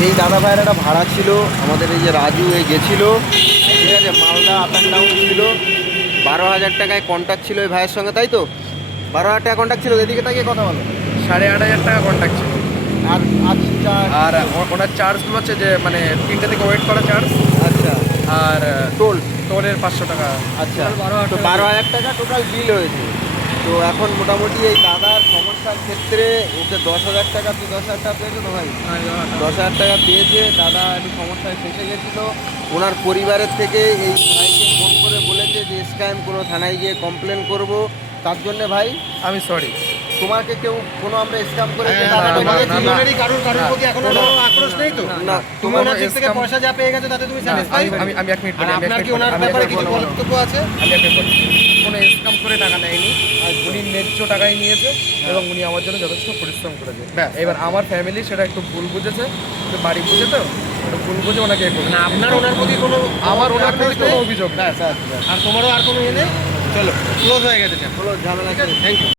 এই দাদা ভাইয়ের একটা ভাড়া ছিল, আমাদের এই যে রাজু গেছিলো, ঠিক আছে, মালদা আপ অ্যান্ড ডাউন ছিল। 12,000 টাকায় কন্ট্যাক্ট ছিল ওই ভাইয়ের সঙ্গে, তাই তো? 12,000 টাকা কন্ট্যাক্ট ছিল, এদিকে তাকিয়ে কথা বলো। 8,500 টাকা কন্ট্যাক্ট ছিল। আর আচ্ছা, আর ওনার চার্জগুলো হচ্ছে যে মানে 3টে থেকে ওয়েট করা চার্জ, আচ্ছা, আর টোল, টোলের 500 টাকা। আচ্ছা, তো 12,000 টাকা টোটাল বিল হয়েছে। তো এখন মোটামুটি এই দাদার সমস্যার ক্ষেত্রে ওকে 10,000 টাকা, তুই 10,000 টাকা পেয়েছো তো ভাই? 10,000 টাকা পেয়েছে। দাদা একটু সমস্যায় ফেসে গেছিলো। ওনার পরিবারের থেকে এই ভাইকে ফোন করে বলেছে যে স্ক্যাম, কোনো থানায় গিয়ে কমপ্লেন করব। তার জন্যে ভাই আমি সরি। তোমাকে কেউ কোনো আমরা স্ক্যাম করে যে না, টাকাটা না, নিয়েছি, না, না, দুজনেরই কারোর প্রতি এখনো কোনো কোনো আক্রোশ নেই তো? না, তুমি ওনার দিক থেকে পয়সা যা পেয়ে গেছো তাতে তুমি স্যাটিসফাই? আমি 1 মিনিট আর বলি, আপনার কি ওনার ব্যাপারে কিছু বক্তব্য আছে? আমি 1 মিনিট বলি। কোনো স্ক্যাম করে টাকা নেয়নি, উনি ন্যায্য টাকাই নিয়েছে এবং উনি আমার জন্য যথেষ্ট পরিশ্রম করেছে। এবার আমার ফ্যামিলি সেটা একটু ভুল বুঝেছে, একটু বাড়ি বুঝে তো একটু ভুল বুঝে ওনাকে না, আপনার ওনার প্রতি কোনো আমার ওনার প্রতি কোনো অভিযোগ নেই। আর তোমারও আর কোনো ইয়ে নেই? চলো, ক্লোজ হয়ে গেছে, ক্লোজ, ঝামেলা, থ্যাংক ইউ।